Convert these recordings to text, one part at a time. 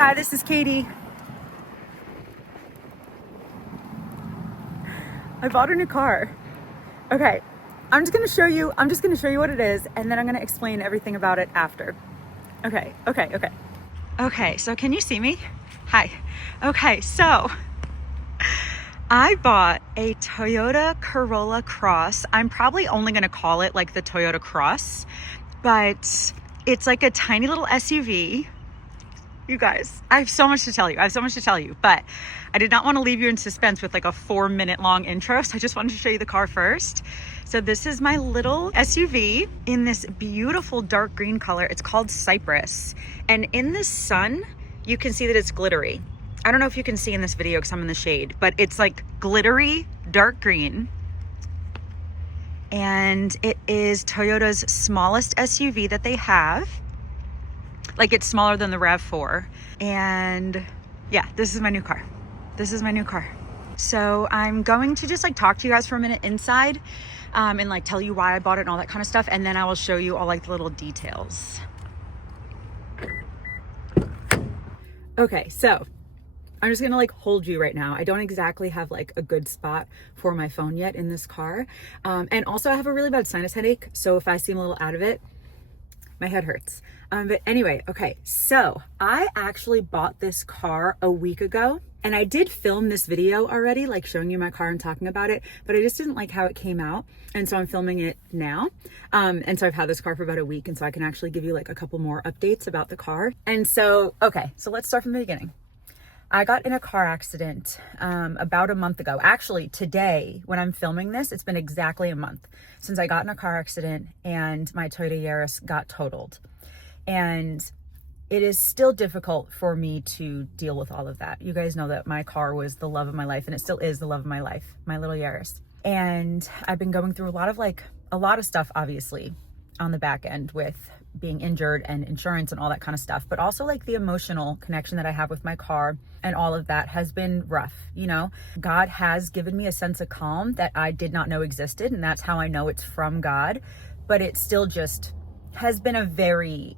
Hi, this is Katie. I bought a new car. Okay, I'm just gonna show you what it is, and then I'm gonna explain everything about it after. Okay, so can you see me? Hi. Okay, so I bought a Toyota Corolla Cross. I'm probably only gonna call it like the Toyota Cross, but it's like a tiny little SUV. You guys, I have so much to tell you. But I did not want to leave you in suspense with like a 4-minute long intro. So I just wanted to show you the car first. So this is my little SUV in this beautiful dark green color. It's called Cypress. And in the sun, you can see that it's glittery. I don't know if you can see in this video because I'm in the shade, but it's like glittery dark green. And it is Toyota's smallest SUV that they have. Like, it's smaller than the RAV4. And yeah, this is my new car. So I'm going to just like talk to you guys for a minute inside and like tell you why I bought it and all that kind of stuff. And then I will show you all like the little details. Okay, so I'm just gonna like hold you right now. I don't exactly have like a good spot for my phone yet in this car. And also I have a really bad sinus headache. So if I seem a little out of it, my head hurts. But anyway, okay, so I actually bought this car a week ago, and I did film this video already, like showing you my car and talking about it, but I just didn't like how it came out. And so I'm filming it now. And so I've had this car for about a week, and so I can actually give you like a couple more updates about the car. And so, okay, so let's start from the beginning. I got in a car accident about a month ago. Actually, today, when I'm filming this, it's been exactly a month since I got in a car accident and my Toyota Yaris got totaled. And it is still difficult for me to deal with all of that. You guys know that my car was the love of my life, and it still is the love of my life, my little Yaris. And I've been going through a lot of stuff, obviously, on the back end with being injured and insurance and all that kind of stuff, but also like the emotional connection that I have with my car and all of that has been rough. You know, God has given me a sense of calm that I did not know existed, and that's how I know it's from God, but it still just has been a very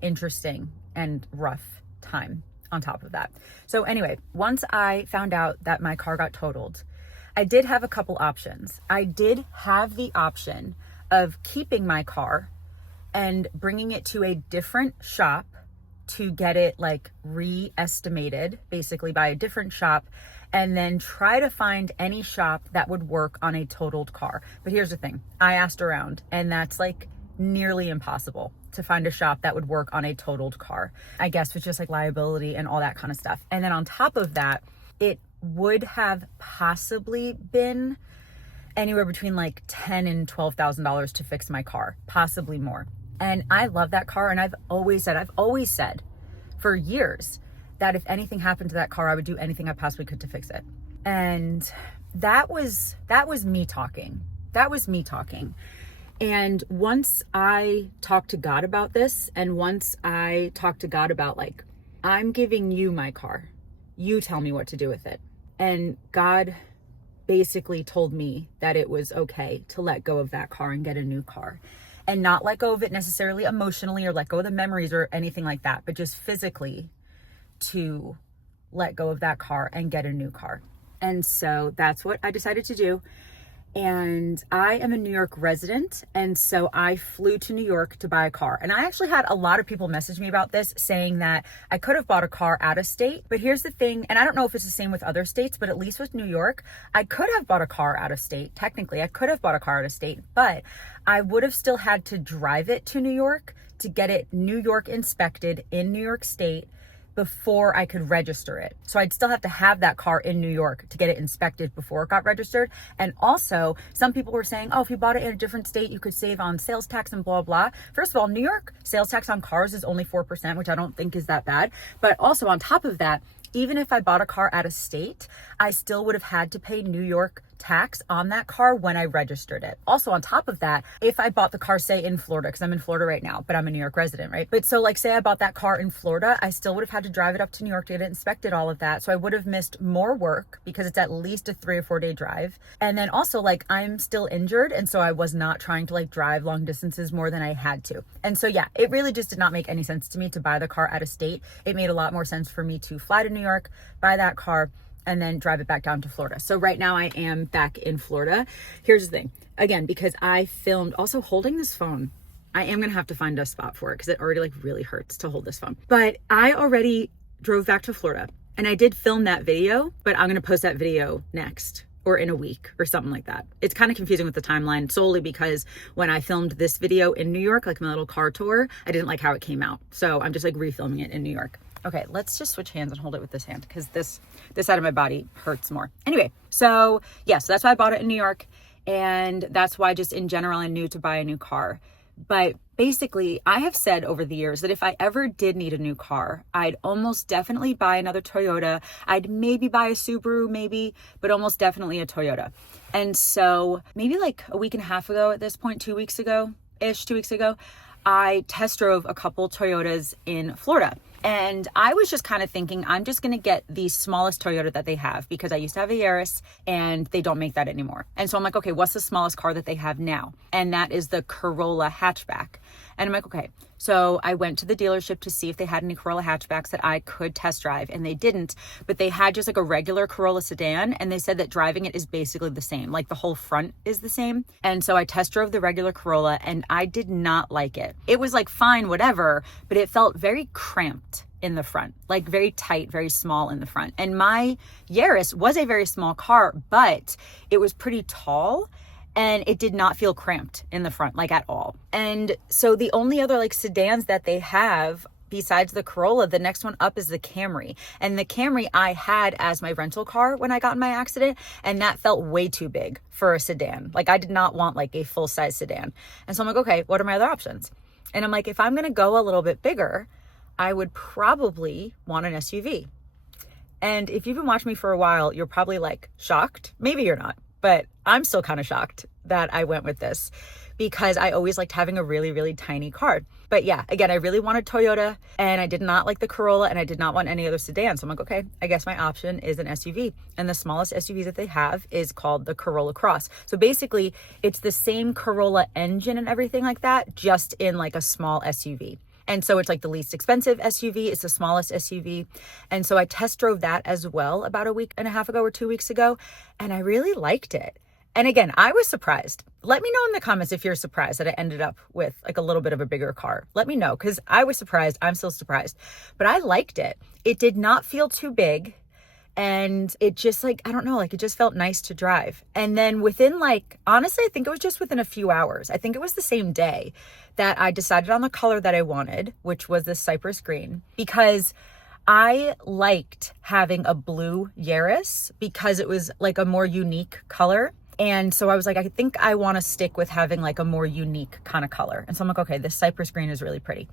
interesting and rough time on top of that. So anyway, once I found out that my car got totaled, I did have a couple options. I did have the option of keeping my car and bringing it to a different shop to get it like re-estimated basically by a different shop, and then try to find any shop that would work on a totaled car. But here's the thing, I asked around, and that's like nearly impossible to find a shop that would work on a totaled car, I guess, with just like liability and all that kind of stuff. And then on top of that, it would have possibly been anywhere between like $10,000 and $12,000 to fix my car, possibly more. And I love that car, and I've always said for years that if anything happened to that car, I would do anything I possibly could to fix it. And that was me talking. And once I talked to God about this, and once I talked to God about like, I'm giving you my car, you tell me what to do with it. And God basically told me that it was okay to let go of that car and get a new car, and not let go of it necessarily emotionally or let go of the memories or anything like that, but just physically to let go of that car and get a new car. And so that's what I decided to do. And I am a New York resident, and so I flew to New York to buy a car. And I actually had a lot of people message me about this, saying that I could have bought a car out of state. But here's the thing, and I don't know if it's the same with other states, but at least with New York, I could have bought a car out of state. Technically, I could have bought a car out of state, but I would have still had to drive it to New York to get it New York inspected in New York State before I could register it. So I'd still have to have that car in New York to get it inspected before it got registered. And also, some people were saying, oh, if you bought it in a different state, you could save on sales tax and blah, blah. First of all, New York sales tax on cars is only 4%, which I don't think is that bad. But also on top of that, even if I bought a car out of state, I still would have had to pay New York tax on that car when I registered it. Also, on top of that, if I bought the car, say in Florida, because I'm in Florida right now, but I'm a New York resident, right? But so like, say I bought that car in Florida, I still would have had to drive it up to New York to get it inspected, all of that. So I would have missed more work because it's at least a 3 or 4 day drive. And then also like I'm still injured. And so I was not trying to like drive long distances more than I had to. And so yeah, it really just did not make any sense to me to buy the car out of state. It made a lot more sense for me to fly to New York, buy that car, and then drive it back down to Florida. So right now I am back in Florida. Here's the thing. Again, because I filmed also holding this phone, I am going to have to find a spot for it because it already like really hurts to hold this phone. But I already drove back to Florida and I did film that video, but I'm going to post that video next or in a week or something like that. It's kind of confusing with the timeline solely because when I filmed this video in New York, like my little car tour, I didn't like how it came out. So I'm just like refilming it in New York. Okay, let's just switch hands and hold it with this hand because this side of my body hurts more. Anyway, so yeah, so that's why I bought it in New York. And that's why just in general, I knew to buy a new car. But basically, I have said over the years that if I ever did need a new car, I'd almost definitely buy another Toyota. I'd maybe buy a Subaru, maybe, but almost definitely a Toyota. And so maybe like a week and a half ago at this point, 2 weeks ago-ish, 2 weeks ago, I test drove a couple Toyotas in Florida. And I was just kind of thinking, I'm just going to get the smallest Toyota that they have because I used to have a Yaris and they don't make that anymore. And so I'm like, okay, what's the smallest car that they have now? And that is the Corolla hatchback. And I'm like, okay. So I went to the dealership to see if they had any Corolla hatchbacks that I could test drive, and they didn't, but they had just like a regular Corolla sedan, and they said that driving it is basically the same, like the whole front is the same. And so I test drove the regular Corolla and I did not like it. It was like fine, whatever, but it felt very cramped in the front, like very tight, very small in the front. And my Yaris was a very small car, but it was pretty tall. And it did not feel cramped in the front, like at all. And so the only other like sedans that they have besides the Corolla, the next one up is the Camry. And the Camry I had as my rental car when I got in my accident. And that felt way too big for a sedan. Like I did not want like a full size sedan. And so I'm like, okay, what are my other options? And I'm like, if I'm going to go a little bit bigger, I would probably want an SUV. And if you've been watching me for a while, you're probably like shocked. Maybe you're not. But I'm still kind of shocked that I went with this because I always liked having a really, really tiny car. But yeah, again, I really wanted Toyota and I did not like the Corolla and I did not want any other sedan. So I'm like, okay, I guess my option is an SUV. And the smallest SUV that they have is called the Corolla Cross. So basically it's the same Corolla engine and everything like that, just in like a small SUV. And so it's like the least expensive SUV. It's the smallest SUV. And so I test drove that as well about a week and a half ago or 2 weeks ago. And I really liked it. And again, I was surprised. Let me know in the comments if you're surprised that I ended up with like a little bit of a bigger car. Let me know because I was surprised. I'm still surprised. But I liked it. It did not feel too big. And it just like, I don't know, like it just felt nice to drive. And then within like, honestly, I think it was just within a few hours. I think it was the same day that I decided on the color that I wanted, which was this cypress green, because I liked having a blue Yaris because it was like a more unique color. And so I was like, I think I want to stick with having like a more unique kind of color. And so I'm like, okay, this cypress green is really pretty.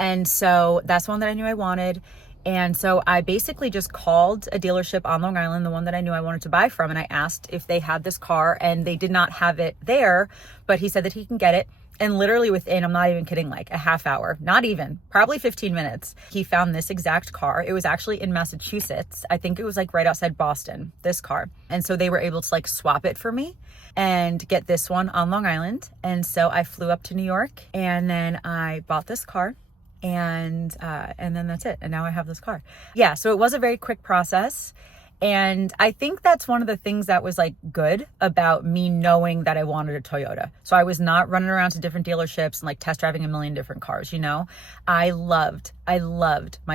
And so that's one that I knew I wanted. And so I basically just called a dealership on Long Island, the one that I knew I wanted to buy from. And I asked if they had this car and they did not have it there, but he said that he can get it. And literally within, I'm not even kidding, like a half hour, not even, probably 15 minutes, he found this exact car. It was actually in Massachusetts. I think it was like right outside Boston, this car. And so they were able to like swap it for me and get this one on Long Island. And so I flew up to New York and then I bought this car. And then that's it. And now I have this car. Yeah. So it was a very quick process. And I think that's one of the things that was like good about me knowing that I wanted a Toyota. So I was not running around to different dealerships and like test driving a million different cars, you know. I loved my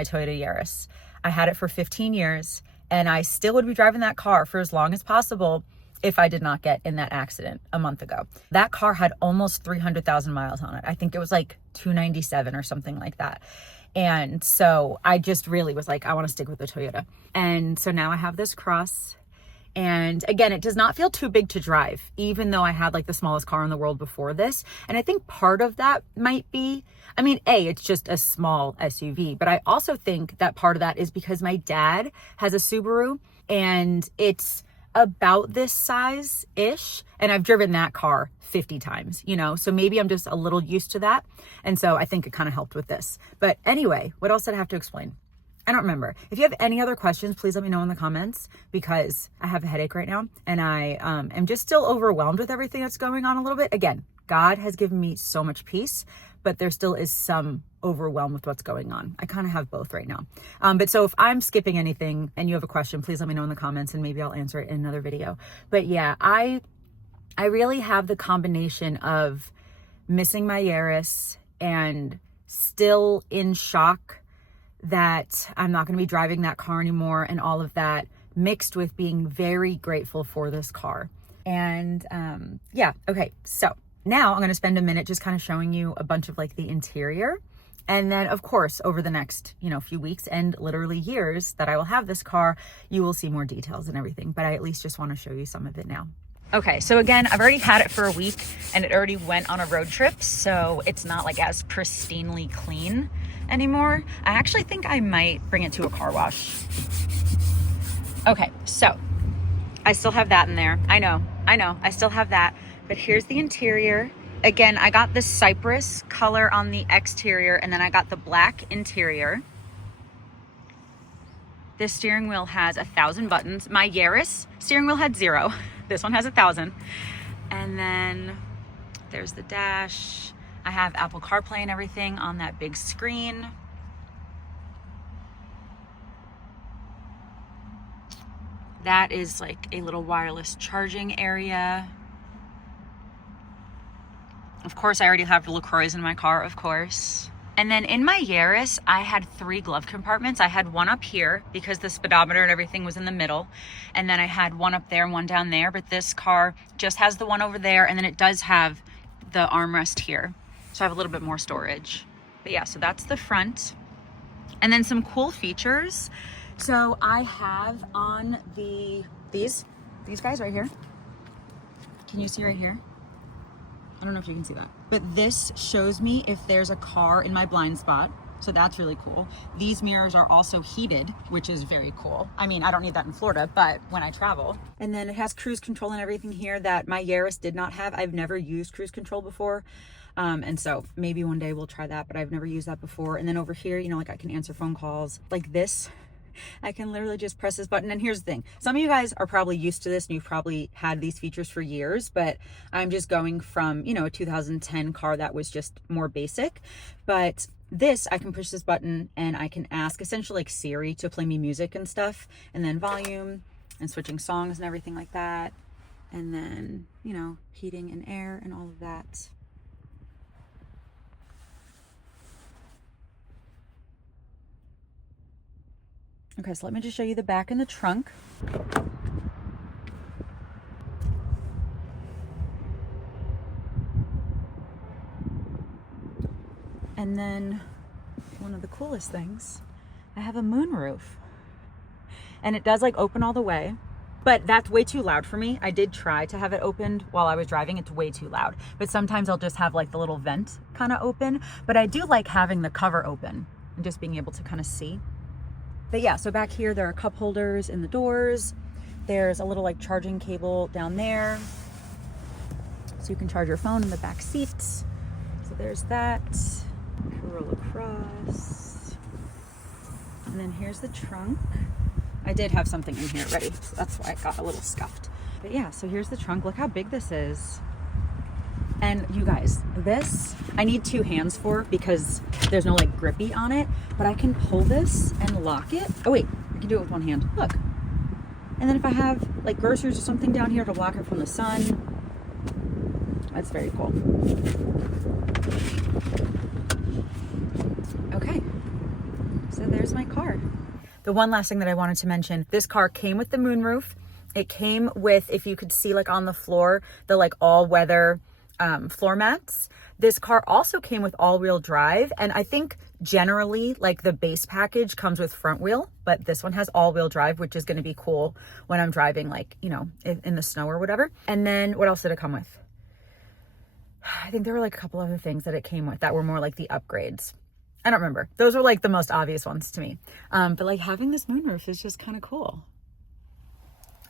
Toyota Yaris. I had it for 15 years and I still would be driving that car for as long as possible if I did not get in that accident a month ago. That car had almost 300,000 miles on it. I think it was like 297 or something like that. And so I just really was like, I want to stick with the Toyota. And so now I have this Cross. And again, it does not feel too big to drive, even though I had like the smallest car in the world before this. And I think part of that might be, I mean, it's just a small SUV, but I also think that part of that is because my dad has a Subaru and it's about this size-ish, and I've driven that car 50 times, you know, so maybe I'm just a little used to that. And so I think it kind of helped with this. But anyway, what else did I have to explain? I don't remember. If you have any other questions, please let me know in the comments, because I have a headache right now and I am just still overwhelmed with everything that's going on a little bit. Again, God has given me so much peace, but there still is some overwhelm with what's going on. I kind of have both right now. But so if I'm skipping anything and you have a question, please let me know in the comments and maybe I'll answer it in another video. But yeah, I really have the combination of missing my Yaris and still in shock that I'm not going to be driving that car anymore and all of that, mixed with being very grateful for this car. And yeah, okay, so now I'm going to spend a minute just kind of showing you a bunch of like the interior. And then of course, over the next, you know, few weeks and literally years that I will have this car, you will see more details and everything, but I at least just want to show you some of it now. Okay, so again, I've already had it for a week and it already went on a road trip, so it's not like as pristinely clean anymore. I actually think I might bring it to a car wash. Okay, so I still have that in there. I know, I still have that, but here's the interior. Again, I got the cypress color on the exterior and then I got the black interior. This steering wheel has 1,000 buttons. My Yaris steering wheel had 0. This one has 1,000. And then there's the dash. I have Apple CarPlay and everything on that big screen. That is like a little wireless charging area. Of course, I already have LaCroix in my car, of course. And then in my Yaris, I had 3 glove compartments. I had one up here because the speedometer and everything was in the middle. And then I had one up there and one down there. But this car just has the one over there. And then it does have the armrest here. So I have a little bit more storage. But yeah, so that's the front. And then some cool features. So I have on these guys right here. Can you see right here? I don't know if you can see that, but this shows me if there's a car in my blind spot. So that's really cool. These mirrors are also heated, which is very cool. I mean, I don't need that in Florida, but when I travel. And then it has cruise control and everything here that my Yaris did not have. I've never used cruise control before. And so maybe one day we'll try that, but I've never used that before. And then over here, you know, like I can answer phone calls like this. I can literally just press this button. And here's the thing. Some of you guys are probably used to this and you've probably had these features for years, but I'm just going from, you know, a 2010 car that was just more basic. But this, I can push this button and I can ask essentially like Siri to play me music and stuff, and then volume and switching songs and everything like that. And then, you know, heating and air and all of that. Okay, so let me just show you the back and the trunk. And then one of the coolest things, I have a moonroof. And it does like open all the way, but that's way too loud for me. I did try to have it opened while I was driving. It's way too loud. But sometimes I'll just have like the little vent kind of open. But I do like having the cover open and just being able to kind of see. But yeah, so back here, there are cup holders in the doors. There's a little like charging cable down there. So you can charge your phone in the back seat. So there's that. Corolla Cross. And then here's the trunk. I did have something in here ready, so that's why it got a little scuffed. But yeah, so here's the trunk. Look how big this is. And you guys, this I need 2 hands for because there's no like grippy on it, but I can pull this and lock it. Oh wait, I can do it with one hand. Look. And then if I have like groceries or something down here to block it from the sun, that's very cool. Okay, so there's my car. The one last thing that I wanted to mention, this car came with the moonroof. It came with, if you could see like on the floor, the like all-weather floor mats. This car also came with all-wheel drive, and I think generally like the base package comes with front wheel, but this one has all-wheel drive, which is going to be cool when I'm driving like, you know, in the snow or whatever. And then what else did it come with? I think there were like a couple other things that it came with that were more like the upgrades. I don't remember. Those were like the most obvious ones to me. But like having this moonroof is just kind of cool.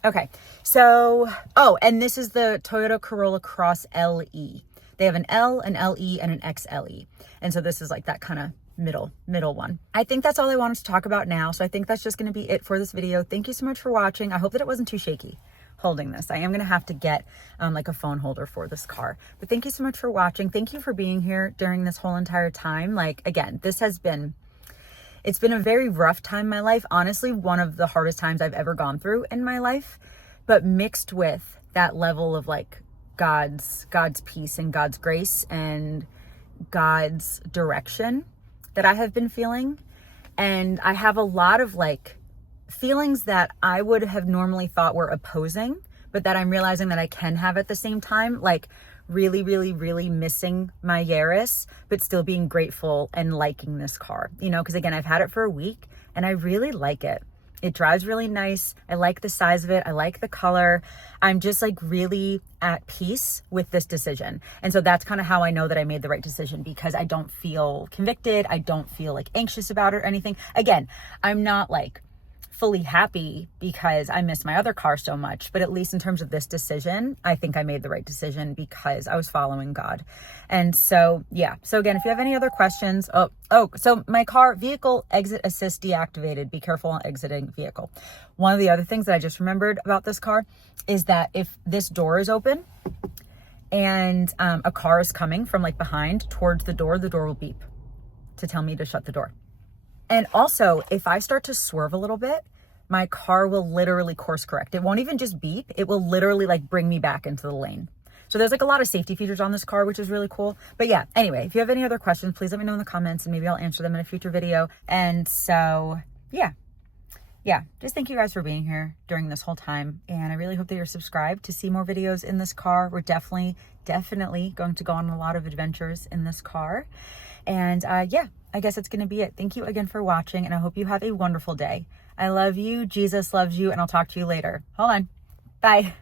Okay, so, oh, and this is the Toyota Corolla Cross LE. They have an L, an LE, and an XLE. And so this is like that kind of middle one. I think that's all I wanted to talk about now. So I think that's just going to be it for this video. Thank you so much for watching. I hope that it wasn't too shaky holding this. I am going to have to get like a phone holder for this car. But thank you so much for watching. Thank you for being here during this whole entire time. Like, again, it's been a very rough time in my life. Honestly, one of the hardest times I've ever gone through in my life, but mixed with that level of like God's peace and God's grace and God's direction that I have been feeling. And I have a lot of like feelings that I would have normally thought were opposing, but that I'm realizing that I can have at the same time, like really, really, really missing my Yaris, but still being grateful and liking this car, you know, because again, I've had it for a week and I really like it. It drives really nice. I like the size of it. I like the color. I'm just like really at peace with this decision. And so that's kind of how I know that I made the right decision, because I don't feel convicted. I don't feel like anxious about it or anything. Again, I'm not like fully happy because I miss my other car so much, but at least in terms of this decision, I think I made the right decision because I was following God. And so, yeah. So again, if you have any other questions, so my car vehicle exit assist deactivated. Be careful on exiting vehicle. One of the other things that I just remembered about this car is that if this door is open and a car is coming from like behind towards the door will beep to tell me to shut the door. And also, if I start to swerve a little bit, my car will literally course correct. It won't even just beep. It will literally like bring me back into the lane. So there's like a lot of safety features on this car, which is really cool. But yeah, anyway, if you have any other questions, please let me know in the comments and maybe I'll answer them in a future video. And so, yeah, just thank you guys for being here during this whole time. And I really hope that you're subscribed to see more videos in this car. We're definitely going to go on a lot of adventures in this car. And yeah, I guess that's going to be it. Thank you again for watching, and I hope you have a wonderful day. I love you. Jesus loves you, and I'll talk to you later. Hold on. Bye.